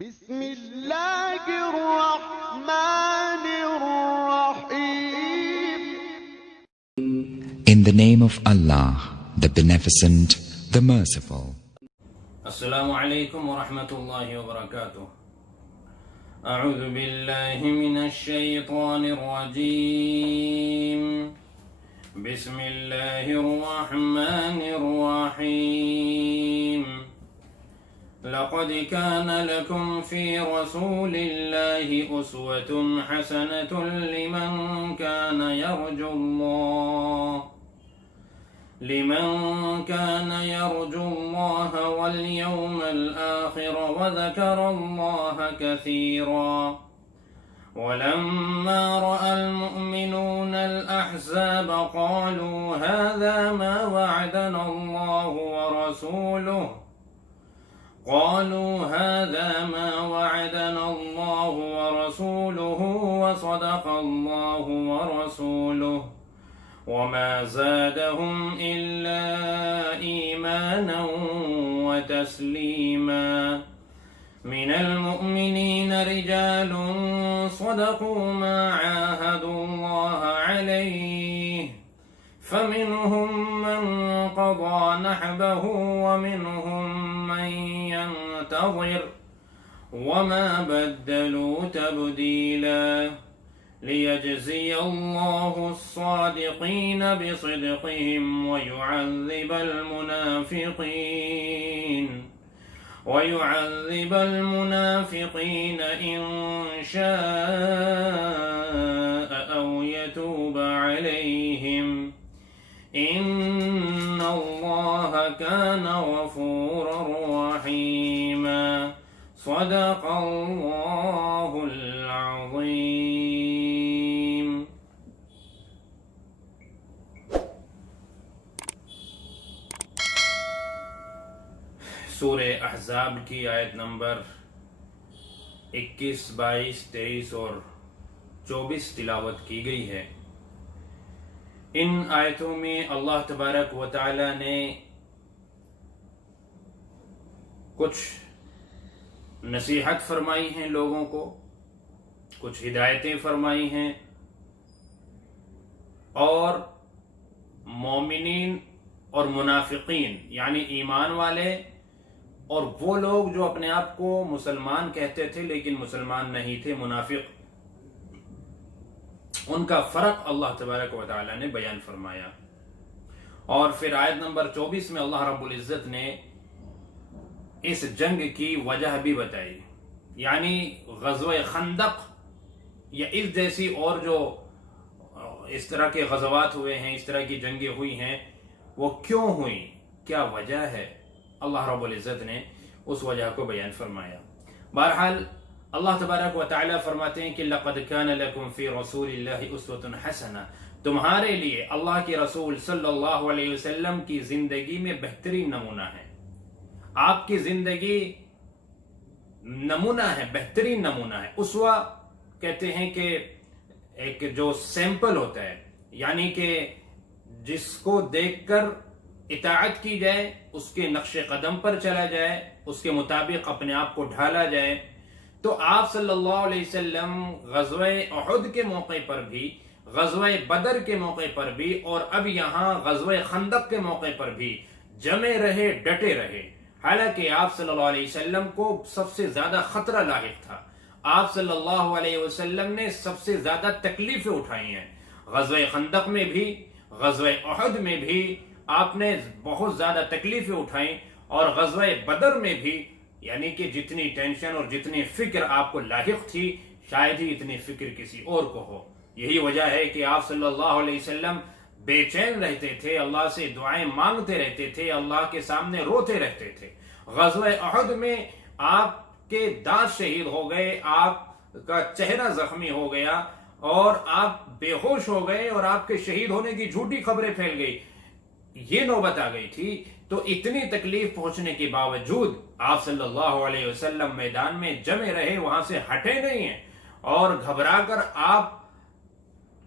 بسم اللہ الرحمن الرحیم. In the name of Allah, the Beneficent, the Merciful. السلام علیکم ورحمۃ اللہ وبرکاتہ. اعوذ باللہ من الشیطان الرجیم. بسم اللہ الرحمن الرحیم. لقد كان لكم في رسول الله أسوة حسنة لمن كان يرجو الله واليوم الآخر وذكر الله كثيرا. ولما رأى المؤمنون الأحزاب قالوا هذا ما وعدنا الله ورسوله وصدق الله ورسوله وما زادهم إلا إيمانا وتسليما. من المؤمنين رجال صدقوا ما عاهدوا الله عليه فمنهم من قضى نحبه ومنهم من ينتظر وما بدلوا تبديلا. ليجزي الله الصادقين بصدقهم ويعذب المنافقين إن شاء أو يتوب عليهم إن الله كان غفورا رحيما. صدق الله العظيم. سورہ احزاب کی آیت نمبر 21، 22، 23 اور 24 تلاوت کی گئی ہے. ان آیتوں میں اللہ تبارک و تعالی نے کچھ نصیحت فرمائی ہیں لوگوں کو، کچھ ہدایتیں فرمائی ہیں، اور مومنین اور منافقین یعنی ایمان والے اور وہ لوگ جو اپنے آپ کو مسلمان کہتے تھے لیکن مسلمان نہیں تھے، منافق، ان کا فرق اللہ تبارک و تعالی نے بیان فرمایا. اور پھر آیت نمبر 24 میں اللہ رب العزت نے اس جنگ کی وجہ بھی بتائی، یعنی غزوہ خندق یا اس جیسی اور جو اس طرح کے غزوات ہوئے ہیں، اس طرح کی جنگیں ہوئی ہیں، وہ کیوں ہوئی، کیا وجہ ہے. اللہ رب العزت نے اس وجہ کو بیان فرمایا. بہرحال اللہ تبارک و تعالی فرماتے ہیں کہ لَقَدْ كَانَ لَكُمْ فِي رَسُولِ اللَّهِ أُسْوَةٌ حَسَنَةٌ، تمہارے لیے اللہ کے رسول صلی اللہ علیہ وسلم کی زندگی میں بہترین نمونہ ہے. آپ کی زندگی نمونہ ہے، بہترین نمونہ ہے. اسوہ کہتے ہیں کہ ایک جو سیمپل ہوتا ہے، یعنی کہ جس کو دیکھ کر اطاعت کی جائے، اس کے نقش قدم پر چلا جائے، اس کے مطابق اپنے آپ کو ڈھالا جائے. تو آپ صلی اللہ علیہ وسلم غزوہ احد کے موقع پر بھی، غزوہ بدر کے موقع پر بھی، اور اب یہاں غزوہ خندق کے موقع پر بھی جمے رہے، ڈٹے رہے. حالانکہ آپ صلی اللہ علیہ وسلم کو سب سے زیادہ خطرہ لاحق تھا. آپ صلی اللہ علیہ وسلم نے سب سے زیادہ تکلیفیں اٹھائی ہیں. غزوہ خندق میں بھی، غزوہ احد میں بھی آپ نے بہت زیادہ تکلیفیں اٹھائیں، اور غزوہ بدر میں بھی، یعنی کہ جتنی ٹینشن اور جتنی فکر آپ کو لاحق تھی شاید ہی اتنی فکر کسی اور کو ہو. یہی وجہ ہے کہ آپ صلی اللہ علیہ وسلم بے چین رہتے تھے، اللہ سے دعائیں مانگتے رہتے تھے، اللہ کے سامنے روتے رہتے تھے. غزوہ احد میں آپ کے دانت شہید ہو گئے، آپ کا چہرہ زخمی ہو گیا، اور آپ بے ہوش ہو گئے، اور آپ کے شہید ہونے کی جھوٹی خبریں پھیل گئی. یہ نوبت آ گئی تھی. تو اتنی تکلیف پہنچنے کے باوجود آپ صلی اللہ علیہ وسلم میدان میں جمے رہے، وہاں سے ہٹے نہیں ہیں، اور گھبرا کر آپ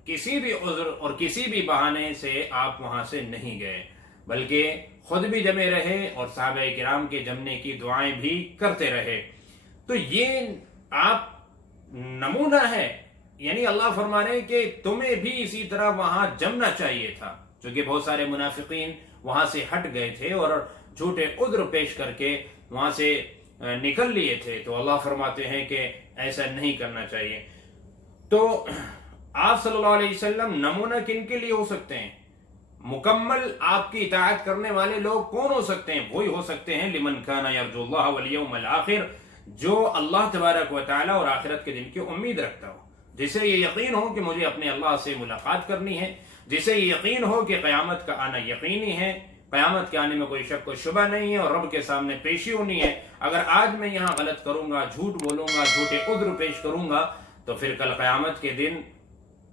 کسی بھی عذر اور کسی بھی بہانے سے آپ وہاں سے نہیں گئے، بلکہ خود بھی جمے رہے اور صحابہ کرام کے جمنے کی دعائیں بھی کرتے رہے. تو یہ آپ نمونہ ہے، یعنی اللہ فرما رہے ہیں کہ تمہیں بھی اسی طرح وہاں جمنا چاہیے تھا، چونکہ بہت سارے منافقین وہاں سے ہٹ گئے تھے اور جھوٹے عذر پیش کر کے وہاں سے نکل لیے تھے، تو اللہ فرماتے ہیں کہ ایسا نہیں کرنا چاہیے۔ تو آپ صلی اللہ علیہ وسلم نمونہ کن کے لیے ہو سکتے ہیں؟ مکمل آپ کی اطاعت کرنے والے لوگ کون ہو سکتے ہیں؟ وہی ہو سکتے ہیں لمن کان یرجو اللہ والیوم الآخر، جو اللہ تبارک و تعالی اور آخرت کے دن کی امید رکھتا ہو، جسے یہ یقین ہو کہ مجھے اپنے اللہ سے ملاقات کرنی ہے، جسے یہ یقین ہو کہ قیامت کا آنا یقینی ہے، قیامت کے آنے میں کوئی شک و شبہ نہیں ہے اور رب کے سامنے پیشی ہونی ہے۔ اگر آج میں یہاں غلط کروں گا، جھوٹ بولوں گا، جھوٹے عذر پیش کروں گا، تو پھر کل قیامت کے دن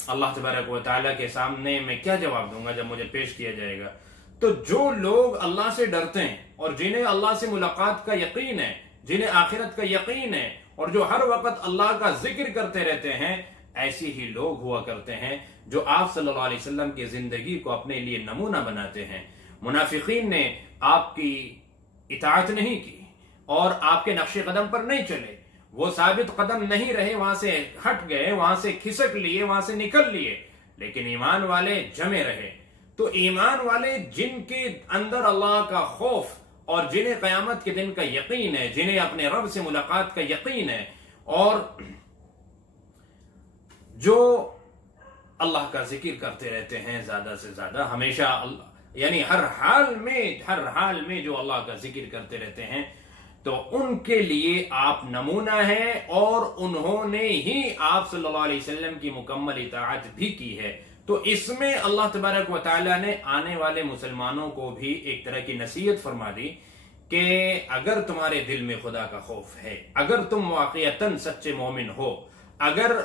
اللہ تبارک و تعالیٰ کے سامنے میں کیا جواب دوں گا جب مجھے پیش کیا جائے گا؟ تو جو لوگ اللہ سے ڈرتے ہیں اور جنہیں اللہ سے ملاقات کا یقین ہے، جنہیں آخرت کا یقین ہے، اور جو ہر وقت اللہ کا ذکر کرتے رہتے ہیں، ایسی ہی لوگ ہوا کرتے ہیں جو آپ صلی اللہ علیہ وسلم کی زندگی کو اپنے لیے نمونہ بناتے ہیں۔ منافقین نے آپ کی اطاعت نہیں کی اور آپ کے نقش قدم پر نہیں چلے، وہ ثابت قدم نہیں رہے، وہاں سے ہٹ گئے، وہاں سے کھسک لیے، وہاں سے نکل لیے، لیکن ایمان والے جمے رہے۔ تو ایمان والے جن کے اندر اللہ کا خوف اور جنہیں قیامت کے دن کا یقین ہے، جنہیں اپنے رب سے ملاقات کا یقین ہے، اور جو اللہ کا ذکر کرتے رہتے ہیں زیادہ سے زیادہ، ہمیشہ یعنی ہر حال میں جو اللہ کا ذکر کرتے رہتے ہیں، تو ان کے لیے آپ نمونہ ہیں، اور انہوں نے ہی آپ صلی اللہ علیہ وسلم کی مکمل اطاعت بھی کی ہے۔ تو اس میں اللہ تبارک و تعالیٰ نے آنے والے مسلمانوں کو بھی ایک طرح کی نصیحت فرما دی کہ اگر تمہارے دل میں خدا کا خوف ہے، اگر تم واقعتاً سچے مومن ہو، اگر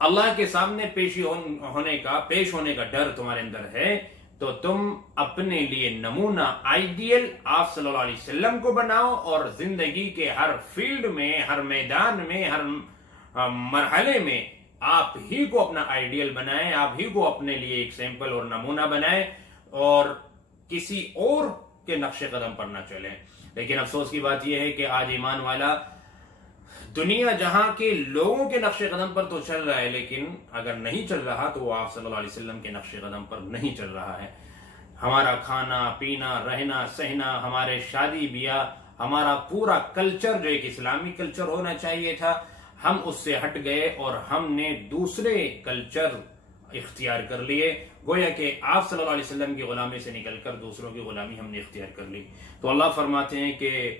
اللہ کے سامنے پیش ہونے کا ڈر تمہارے اندر ہے، تو تم اپنے لیے نمونہ آئیڈیل آپ صلی اللہ علیہ وسلم کو بناؤ، اور زندگی کے ہر فیلڈ میں، ہر میدان میں، ہر مرحلے میں آپ ہی کو اپنا آئیڈیل بنائیں، آپ ہی کو اپنے لیے ایک سیمپل اور نمونہ بنائیں، اور کسی اور کے نقش قدم پر نہ چلیں۔ لیکن افسوس کی بات یہ ہے کہ آج ایمان والا دنیا جہاں کے لوگوں کے نقش قدم پر تو چل رہا ہے، لیکن اگر نہیں چل رہا تو وہ آپ صلی اللہ علیہ وسلم کے نقش قدم پر نہیں چل رہا ہے۔ ہمارا کھانا پینا، رہنا سہنا، ہمارے شادی بیاہ، ہمارا پورا کلچر جو ایک اسلامی کلچر ہونا چاہیے تھا، ہم اس سے ہٹ گئے اور ہم نے دوسرے کلچر اختیار کر لیے، گویا کہ آپ صلی اللہ علیہ وسلم کی غلامی سے نکل کر دوسروں کی غلامی ہم نے اختیار کر لی۔ تو اللہ فرماتے ہیں کہ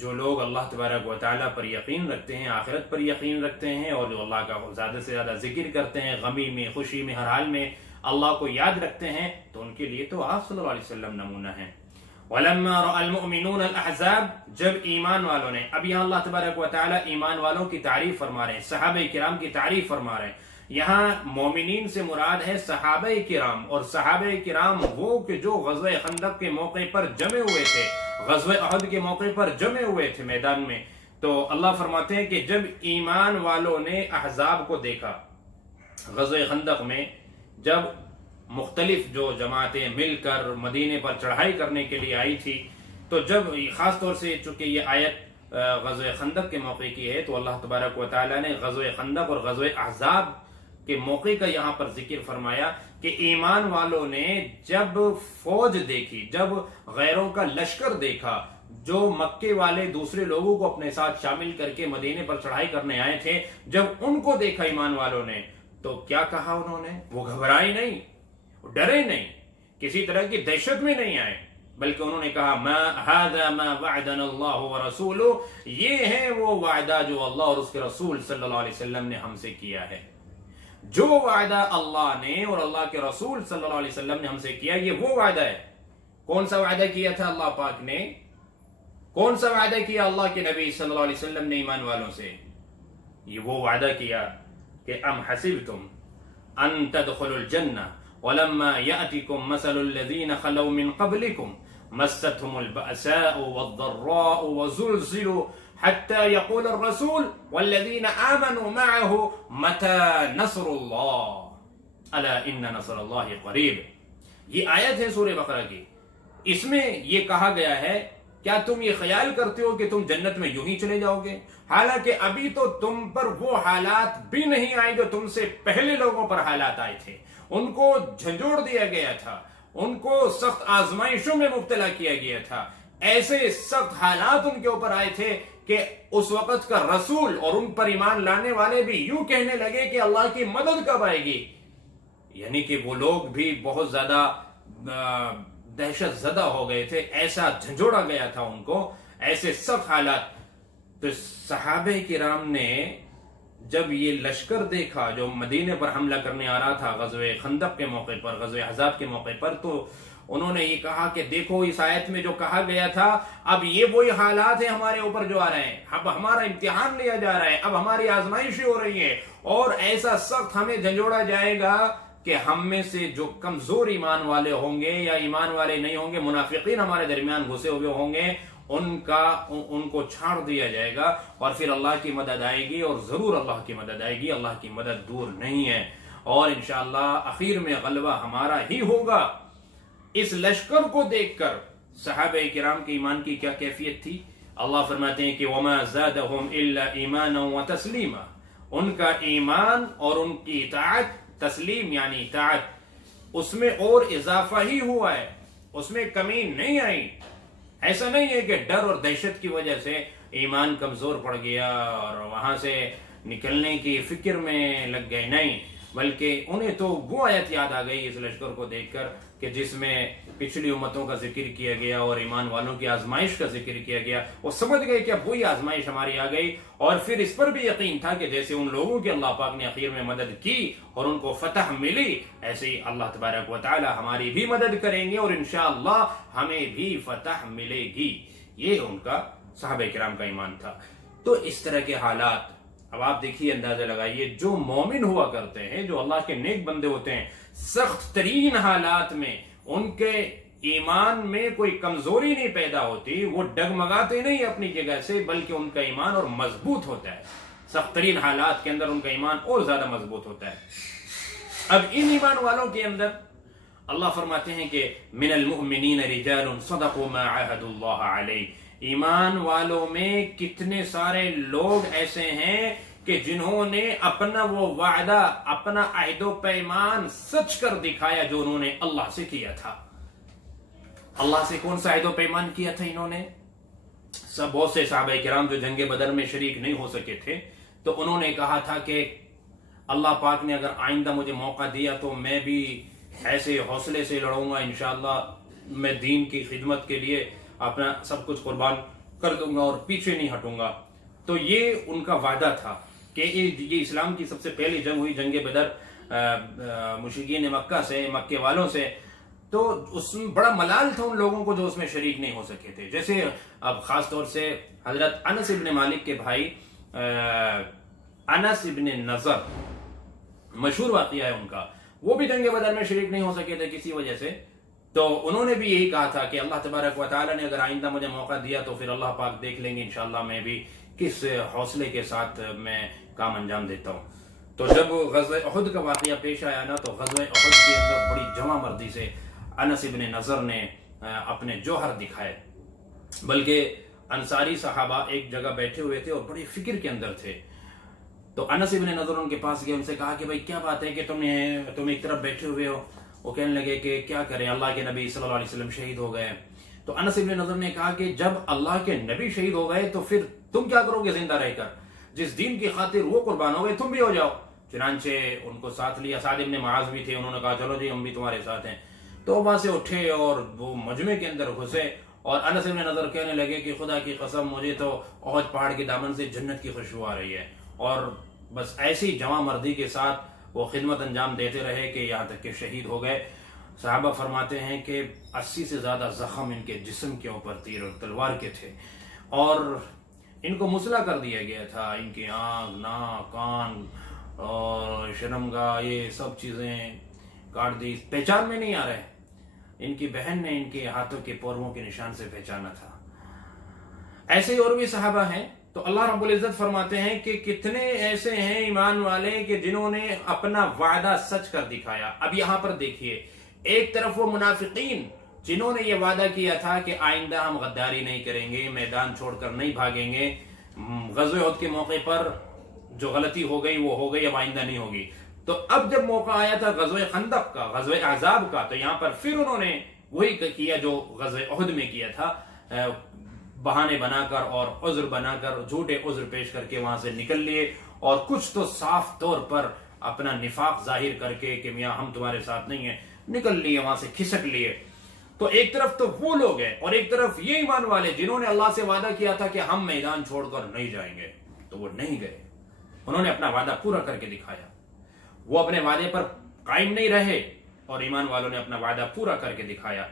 جو لوگ اللہ تبارک و تعالیٰ پر یقین رکھتے ہیں، آخرت پر یقین رکھتے ہیں، اور جو اللہ کا زیادہ سے زیادہ ذکر کرتے ہیں، غمی میں، خوشی میں، ہر حال میں اللہ کو یاد رکھتے ہیں، تو ان کے لیے تو آپ صلی اللہ علیہ وسلم نمونہ ہیں۔ وَلَمَّا رَأَى الْمُؤْمِنُونَ الْأَحْزَابَ، جب ایمان والوں نے، اب یہاں اللہ تبارک و تعالیٰ ایمان والوں کی تعریف فرما رہے ہیں، صحابہ کرام کی تعریف فرما رہے ہیں۔ یہاں مومنین سے مراد ہے صحابہ کرام، اور صحابہ کرام وہ کہ جو غزوہ خندق کے موقع پر جمع ہوئے تھے، غزوہ احد کے موقع پر جمع ہوئے تھے میدان میں۔ تو اللہ فرماتے ہیں کہ جب ایمان والوں نے احزاب کو دیکھا، غزوہ خندق میں جب مختلف جو جماعتیں مل کر مدینے پر چڑھائی کرنے کے لیے آئی تھی، تو جب خاص طور سے چونکہ یہ آیت غزوہ خندق کے موقع کی ہے، تو اللہ تبارک و تعالیٰ نے غزوہ خندق اور غزوہ احزاب کے موقع کا یہاں پر ذکر فرمایا کہ ایمان والوں نے جب فوج دیکھی، جب غیروں کا لشکر دیکھا، جو مکے والے دوسرے لوگوں کو اپنے ساتھ شامل کر کے مدینے پر چڑھائی کرنے آئے تھے، جب ان کو دیکھا ایمان والوں نے، تو کیا کہا انہوں نے؟ وہ گھبرائے نہیں، ڈرے نہیں، کسی طرح کی دہشت میں نہیں آئے، بلکہ انہوں نے کہا ما هذا ما وعدنا اللہ ورسولہ، یہ ہے وہ وعدہ جو اللہ اور اس کے رسول صلی اللہ علیہ وسلم نے ہم سے کیا ہے۔ جو وعدہ اللہ نے اور اللہ کے رسول صلی اللہ علیہ وسلم نے ہم سے کیا، یہ وہ وعدہ ہے۔ کون سا وعدہ کیا تھا اللہ پاک نے؟ کون سا وعدہ کیا اللہ کے نبی صلی اللہ علیہ وسلم نے ایمان والوں سے؟ یہ وہ وعدہ کیا کہ ام حسبتم ان تدخلوا الجنہ ولما يأتكم مثل الذين خلوا من قبلكم مستهم البأساء والضراء وزلزلوا حتى يقول الرسول والذين آمنوا معه متى نصر الله ألا إن نصر الله قريب۔ یہ آیت ہے سورہ بقرہ کی، اس میں یہ کہا گیا ہے کیا تم یہ خیال کرتے ہو کہ تم جنت میں یوں ہی چلے جاؤ گے؟ حالانکہ ابھی تو تم پر وہ حالات بھی نہیں آئے جو تم سے پہلے لوگوں پر حالات آئے تھے. ان کو جھنجھوڑ دیا گیا تھا، ان کو سخت آزمائشوں میں مبتلا کیا گیا تھا. ایسے سخت حالات ان کے اوپر آئے تھے کہ اس وقت کا رسول اور ان پر ایمان لانے والے بھی یوں کہنے لگے کہ اللہ کی مدد کب آئے گی. یعنی کہ وہ لوگ بھی بہت زیادہ دہشت زدہ ہو گئے تھے، ایسا جھنجھوڑا گیا تھا ان کو، ایسے سخت حالات. تو صحابہ کرام نے جب یہ لشکر دیکھا جو مدینے پر حملہ کرنے آ رہا تھا غزوہ خندق کے موقع پر، غزوہ احزاب کے موقع پر، تو انہوں نے یہ کہا کہ دیکھو اس آیت میں جو کہا گیا تھا اب یہ وہی حالات ہیں ہمارے اوپر جو آ رہے ہیں، اب ہمارا امتحان لیا جا رہا ہے، اب ہماری آزمائشیں ہو رہی ہیں اور ایسا سخت ہمیں جھنجھوڑا جائے گا کہ ہم میں سے جو کمزور ایمان والے ہوں گے یا ایمان والے نہیں ہوں گے، منافقین ہمارے درمیان گھسے ہوئے ہوں گے، ان کو چھاڑ دیا جائے گا اور پھر اللہ کی مدد آئے گی، اور ضرور اللہ کی مدد آئے گی. اللہ کی مدد دور نہیں ہے اور انشاءاللہ اخیر میں غلبہ ہمارا ہی ہوگا. اس لشکر کو دیکھ کر صحابہ کرام کے ایمان کی کیا کیفیت تھی؟ اللہ فرماتے ہیں کہ وما زادهم الا ایمانا وتسلیما. ان کا ایمان اور ان کی اطاعت، تسلیم یعنی اطاعت، اس میں اور اضافہ ہی ہوا ہے، اس میں کمی نہیں آئی. ایسا نہیں ہے کہ ڈر اور دہشت کی وجہ سے ایمان کمزور پڑ گیا اور وہاں سے نکلنے کی فکر میں لگ گئے، نہیں، بلکہ انہیں تو وہ آیت یاد آ گئی اس لشکر کو دیکھ کر کہ جس میں پچھلی امتوں کا ذکر کیا گیا اور ایمان والوں کی آزمائش کا ذکر کیا گیا. وہ سمجھ گئے کہ اب وہی آزمائش ہماری آ گئی، اور پھر اس پر بھی یقین تھا کہ جیسے ان لوگوں کی اللہ پاک نے اخیر میں مدد کی اور ان کو فتح ملی، ایسے ہی اللہ تبارک و تعالی ہماری بھی مدد کریں گے اور انشاءاللہ ہمیں بھی فتح ملے گی. یہ ان کا صحابہ کرام کا ایمان تھا. تو اس طرح کے حالات اب آپ دیکھیے، اندازہ لگائیے، جو مومن ہوا کرتے ہیں، جو اللہ کے نیک بندے ہوتے ہیں، سخت ترین حالات میں ان کے ایمان میں کوئی کمزوری نہیں پیدا ہوتی، وہ ڈگمگاتے نہیں اپنی جگہ سے، بلکہ ان کا ایمان اور مضبوط ہوتا ہے. سخت ترین حالات کے اندر ان کا ایمان اور زیادہ مضبوط ہوتا ہے. اب ان ایمان والوں کے اندر اللہ فرماتے ہیں کہ من المؤمنین رجال صدقوا ما عاهدوا اللہ علیہ. ایمان والوں میں کتنے سارے لوگ ایسے ہیں کہ جنہوں نے اپنا وہ وعدہ، اپنا عہد و پیمان سچ کر دکھایا جو انہوں نے اللہ سے کیا تھا. اللہ سے کون سا عہد و پیمان کیا تھا انہوں نے؟ بہت سے صحابہ کرام جو جنگ بدر میں شریک نہیں ہو سکے تھے، تو انہوں نے کہا تھا کہ اللہ پاک نے اگر آئندہ مجھے موقع دیا تو میں بھی ایسے حوصلے سے لڑوں گا، انشاءاللہ میں دین کی خدمت کے لیے اپنا سب کچھ قربان کر دوں گا اور پیچھے نہیں ہٹوں گا. تو یہ ان کا وعدہ تھا کہ یہ اسلام کی سب سے پہلی جنگ ہوئی جنگ بدر مشرکین مکہ سے، مکے والوں سے. تو اس میں بڑا ملال تھا ان لوگوں کو جو اس میں شریک نہیں ہو سکے تھے. جیسے اب خاص طور سے حضرت انس ابن مالک کے بھائی انس ابن نضر، مشہور واقعہ ہے ان کا، وہ بھی جنگ بدر میں شریک نہیں ہو سکے تھے کسی وجہ سے. تو انہوں نے بھی یہی کہا تھا کہ اللہ تبارک و تعالی نے اگر آئندہ مجھے موقع دیا تو پھر اللہ پاک دیکھ لیں گے انشاءاللہ میں بھی کس حوصلے کے ساتھ میں کام انجام دیتا ہوں. تو جب غزوہ احد کا واقعہ پیش آیا نا، تو غزوہ احد کے اندر بڑی جمع مردی سے انس ابن نضر نے اپنے جوہر دکھائے. بلکہ انصاری صحابہ ایک جگہ بیٹھے ہوئے تھے اور بڑی فکر کے اندر تھے. تو انس ابن نضر ان کے پاس گئے، ان سے کہا کہ بھائی کیا بات ہے کہ تم ایک طرف بیٹھے ہوئے ہو؟ وہ کہنے لگے کہ کیا کریں، اللہ کے نبی صلی اللہ علیہ وسلم شہید ہو گئے. تو انس ابن نضر نے کہا کہ جب اللہ کے نبی شہید ہو گئے تو پھر تم کیا کرو گے زندہ رہ کر؟ جس دین کی خاطر وہ قربان ہو گئے تم بھی ہو جاؤ. چنانچہ ان کو ساتھ لیا. سعد ابن معاذ بھی تھے، انہوں نے کہا چلو جی ہم بھی تمہارے ساتھ ہیں. تو وہاں سے اٹھے اور وہ مجمع کے اندر گھسے اور انس ابن نضر کہنے لگے کہ خدا کی قسم مجھے تو احد پہاڑ کے دامن سے جنت کی خوشبو آ رہی ہے. اور بس ایسی جمع مردی کے ساتھ وہ خدمت انجام دیتے رہے کہ یہاں تک کہ شہید ہو گئے. صحابہ فرماتے ہیں کہ 80 سے زیادہ زخم ان کے جسم کے اوپر تیر اور تلوار کے تھے اور ان کو مسلح کر دیا گیا تھا. ان کی آنکھ، ناک، کان اور شرمگاہ یہ سب چیزیں کاٹ دی. پہچان میں نہیں آ رہے. ان کی بہن نے ان کے ہاتھوں کے پوروں کے نشان سے پہچانا تھا. ایسے اور بھی صحابہ ہیں. تو اللہ رب العزت فرماتے ہیں کہ کتنے ایسے ہیں ایمان والے کہ جنہوں نے اپنا وعدہ سچ کر دکھایا. اب یہاں پر دیکھیے، ایک طرف وہ منافقین جنہوں نے یہ وعدہ کیا تھا کہ آئندہ ہم غداری نہیں کریں گے، میدان چھوڑ کر نہیں بھاگیں گے، غزوہ احد کے موقع پر جو غلطی ہو گئی وہ ہو گئی، اب آئندہ نہیں ہوگی، تو اب جب موقع آیا تھا غزوہ خندق کا، غزوہ احزاب کا، تو یہاں پر پھر انہوں نے وہی کیا جو غزوہ احد میں کیا تھا، بہانے بنا کر اور عذر بنا کر، جھوٹے عذر پیش کر کے وہاں سے نکل لیے، اور کچھ تو صاف طور پر اپنا نفاق ظاہر کر کے کہ میاں ہم تمہارے ساتھ نہیں ہیں، نکل لیے وہاں سے، کھسک لیے۔ تو ایک طرف تو وہ لوگ ہیں اور ایک طرف یہ ایمان والے جنہوں نے اللہ سے وعدہ کیا تھا کہ ہم میدان چھوڑ کر نہیں جائیں گے، تو وہ نہیں گئے، انہوں نے اپنا وعدہ پورا کر کے دکھایا، وہ اپنے وعدے پر قائم نہیں رہے، اور ایمان والوں نے اپنا وعدہ پورا کر کے دکھایا۔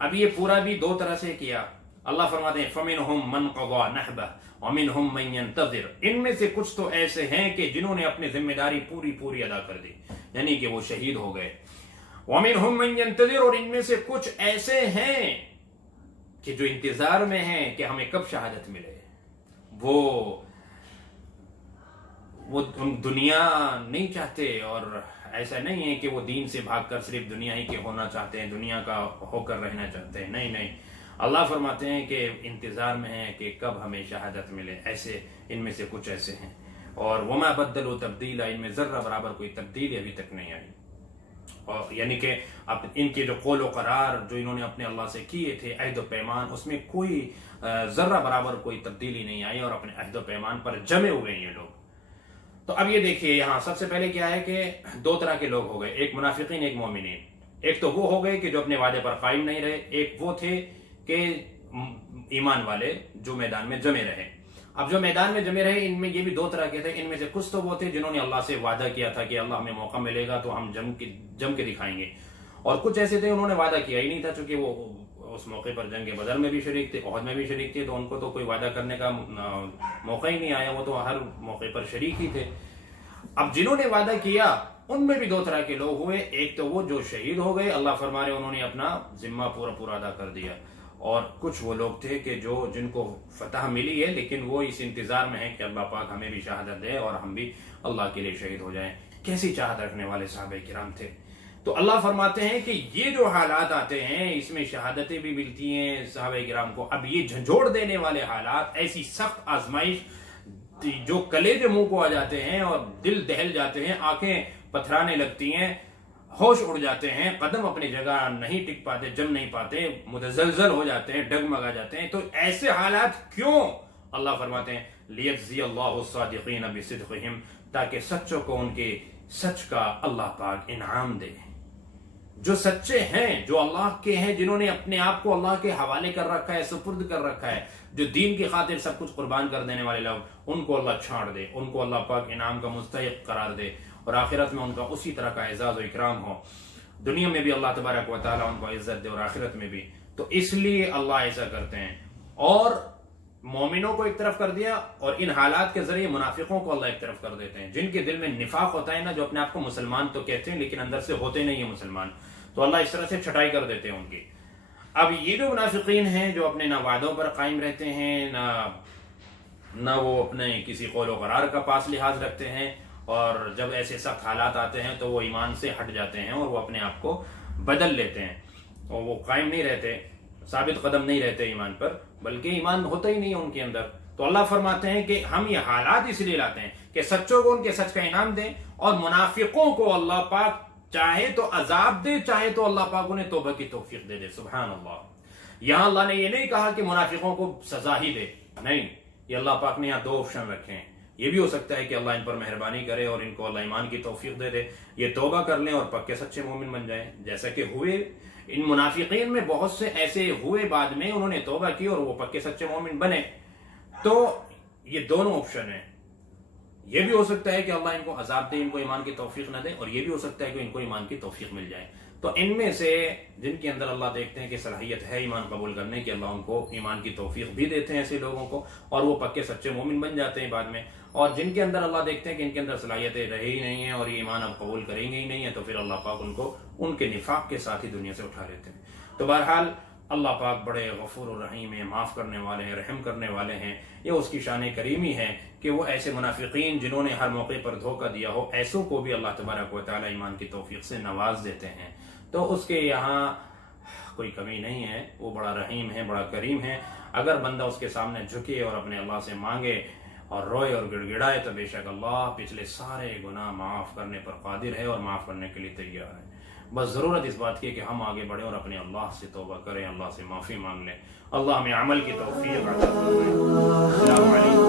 اب یہ پورا بھی دو طرح سے کیا، اللہ فرماتے ہیں فَمِنْهُمْ مَنْ قَضَى نَحْبَهُ وَمِنْهُمْ مَنْ يَنْتَظِرُ، ان میں سے کچھ تو ایسے ہیں کہ جنہوں نے اپنی ذمہ داری پوری ادا کر دی، یعنی کہ وہ شہید ہو گئے، وَمِنْهُمْ مَنْ يَنْتَظِرُ، اور ان میں سے کچھ ایسے ہیں کہ جو انتظار میں ہیں کہ ہمیں کب شہادت ملے، وہ دنیا نہیں چاہتے، اور ایسا نہیں ہے کہ وہ دین سے بھاگ کر صرف دنیا ہی کے ہونا چاہتے ہیں، دنیا کا ہو کر رہنا چاہتے ہیں، نہیں، اللہ فرماتے ہیں کہ انتظار میں ہیں کہ کب ہمیں شہادت ملے، ایسے ان میں سے کچھ ایسے ہیں، اور وما بدلوا تبدیلا، ان میں ذرہ برابر کوئی تبدیلی ابھی تک نہیں آئی، اور یعنی کہ اب ان کے جو قول و قرار جو انہوں نے اپنے اللہ سے کیے تھے، عہد و پیمان، اس میں کوئی ذرہ برابر کوئی تبدیلی نہیں آئی، اور اپنے عہد و پیمان پر جمے ہوئے ہیں یہ لوگ۔ تو اب یہ دیکھیے یہاں سب سے پہلے کیا ہے کہ دو طرح کے لوگ ہو گئے، ایک منافقین، ایک مومنین۔ ایک تو وہ ہو گئے کہ جو اپنے وعدے پر قائم نہیں رہے، ایک وہ تھے کہ ایمان والے جو میدان میں جمے رہے۔ اب جو میدان میں جمے رہے، ان میں یہ بھی دو طرح کے تھے، ان میں سے کچھ تو وہ تھے جنہوں نے اللہ سے وعدہ کیا تھا کہ اللہ ہمیں موقع ملے گا تو ہم جم کے دکھائیں گے، اور کچھ ایسے تھے انہوں نے وعدہ کیا ہی نہیں تھا، چونکہ وہ اس موقع پر جنگ بدر میں بھی شریک تھے، احد میں بھی شریک تھے، تو ان کو تو کوئی وعدہ کرنے کا موقع ہی نہیں آیا، وہ تو ہر موقع پر شریک ہی تھے۔ اب جنہوں نے وعدہ کیا ان میں بھی دو طرح کے لوگ ہوئے، ایک تو وہ جو شہید ہو گئے، اللہ فرما رہے انہوں نے اپنا ذمہ پورا ادا کر دیا، اور کچھ وہ لوگ تھے کہ جن کو فتح ملی ہے لیکن وہ اس انتظار میں ہیں کہ اللہ پاک ہمیں بھی شہادت دے اور ہم بھی اللہ کے لیے شہید ہو جائیں۔ کیسی چاہت رکھنے والے صحابہ کرام تھے۔ تو اللہ فرماتے ہیں کہ یہ جو حالات آتے ہیں اس میں شہادتیں بھی ملتی ہیں صحابہ کرام کو۔ اب یہ جھنجھوڑ دینے والے حالات، ایسی سخت آزمائش جو کلیجے منہ کو آ جاتے ہیں اور دل دہل جاتے ہیں، آنکھیں پتھرانے لگتی ہیں، ہوش اڑ جاتے ہیں، قدم اپنی جگہ نہیں ٹک پاتے، جم نہیں پاتے، متزلزل ہو جاتے ہیں، ڈگمگا جاتے ہیں، تو ایسے حالات کیوں؟ اللہ فرماتے ہیں لیجزی اللہ الصادقین بصدقہم، تاکہ سچوں کو ان کے سچ کا اللہ پاک انعام دے۔ جو سچے ہیں، جو اللہ کے ہیں، جنہوں نے اپنے آپ کو اللہ کے حوالے کر رکھا ہے، سپرد کر رکھا ہے، جو دین کی خاطر سب کچھ قربان کر دینے والے لوگ، ان کو اللہ چھاڑ دے، ان کو اللہ پاک انعام کا مستحق قرار دے، اور آخرت میں ان کا اسی طرح کا اعزاز و اکرام ہو، دنیا میں بھی اللہ تبارک و تعالیٰ ان کو عزت دے اور آخرت میں بھی۔ تو اس لیے اللہ ایسا کرتے ہیں، اور مومنوں کو ایک طرف کر دیا، اور ان حالات کے ذریعے منافقوں کو اللہ ایک طرف کر دیتے ہیں، جن کے دل میں نفاق ہوتا ہے نا، جو اپنے آپ کو مسلمان تو کہتے ہیں لیکن اندر سے ہوتے نہیں ہیں مسلمان، تو اللہ اس طرح سے چھٹائی کر دیتے ہیں ان کی۔ اب یہ جو منافقین ہیں جو اپنے نہ وعدوں پر قائم رہتے ہیں، نہ وہ اپنے کسی قول و قرار کا پاس لحاظ رکھتے ہیں، اور جب ایسے سخت حالات آتے ہیں تو وہ ایمان سے ہٹ جاتے ہیں اور وہ اپنے آپ کو بدل لیتے ہیں، اور وہ قائم نہیں رہتے، ثابت قدم نہیں رہتے ایمان پر، بلکہ ایمان ہوتا ہی نہیں ہے ان کے اندر۔ تو اللہ فرماتے ہیں کہ ہم یہ حالات اس لیے لاتے ہیں کہ سچوں کو ان کے سچ کا انعام دیں، اور منافقوں کو اللہ پاک چاہے تو عذاب دے، چاہے تو اللہ پاک انہیں توبہ کی توفیق دے دے۔ سبحان اللہ۔ یہاں اللہ نے یہ نہیں کہا کہ منافقوں کو سزا ہی دے، نہیں، یہ اللہ پاک نے یہاں دو آپشن رکھے ہیں۔ یہ بھی ہو سکتا ہے کہ اللہ ان پر مہربانی کرے اور ان کو اللہ ایمان کی توفیق دے دے، یہ توبہ کر لیں اور پکے سچے مومن بن جائیں، جیسا کہ ہوئے ان منافقین میں بہت سے ایسے ہوئے، بعد میں انہوں نے توبہ کی اور وہ پکے سچے مومن بنے۔ تو یہ دونوں آپشن ہیں، یہ بھی ہو سکتا ہے کہ اللہ ان کو عذاب دے، ان کو ایمان کی توفیق نہ دے، اور یہ بھی ہو سکتا ہے کہ ان کو ایمان کی توفیق مل جائے۔ تو ان میں سے جن کے اندر اللہ دیکھتے ہیں کہ صلاحیت ہے ایمان قبول کرنے کی، اللہ ان کو ایمان کی توفیق بھی دیتے ہیں ایسے لوگوں کو، اور وہ پکے سچے مومن بن جاتے ہیں بعد میں۔ اور جن کے اندر اللہ دیکھتے ہیں کہ ان کے اندر صلاحیتیں رہی ہی نہیں ہیں اور یہ ایمان اب قبول کریں گے ہی نہیں ہے، تو پھر اللہ پاک ان کو ان کے نفاق کے ساتھ ہی دنیا سے اٹھا لیتے ہیں۔ تو بہرحال اللہ پاک بڑے غفور و رحیم ہیں، معاف کرنے والے ہیں، رحم کرنے والے ہیں۔ یہ اس کی شان کریمی ہے کہ وہ ایسے منافقین جنہوں نے ہر موقع پر دھوکہ دیا ہو، ایسوں کو بھی اللہ تبارک و تعالی ایمان کی توفیق سے نواز دیتے ہیں۔ تو اس کے یہاں کوئی کمی نہیں ہے، وہ بڑا رحیم ہے، بڑا کریم ہے۔ اگر بندہ اس کے سامنے جھکے اور اپنے اللہ سے مانگے اور روئے اور گڑ گڑائے تو بے شک اللہ پچھلے سارے گناہ معاف کرنے پر قادر ہے اور معاف کرنے کے لیے تیار ہے۔ بس ضرورت اس بات کی کہ ہم آگے بڑھیں اور اپنے اللہ سے توبہ کریں، اللہ سے معافی مانگ لیں۔ اللہ ہمیں عمل کی توفیق عطا فرمائے۔ السلام علیکم۔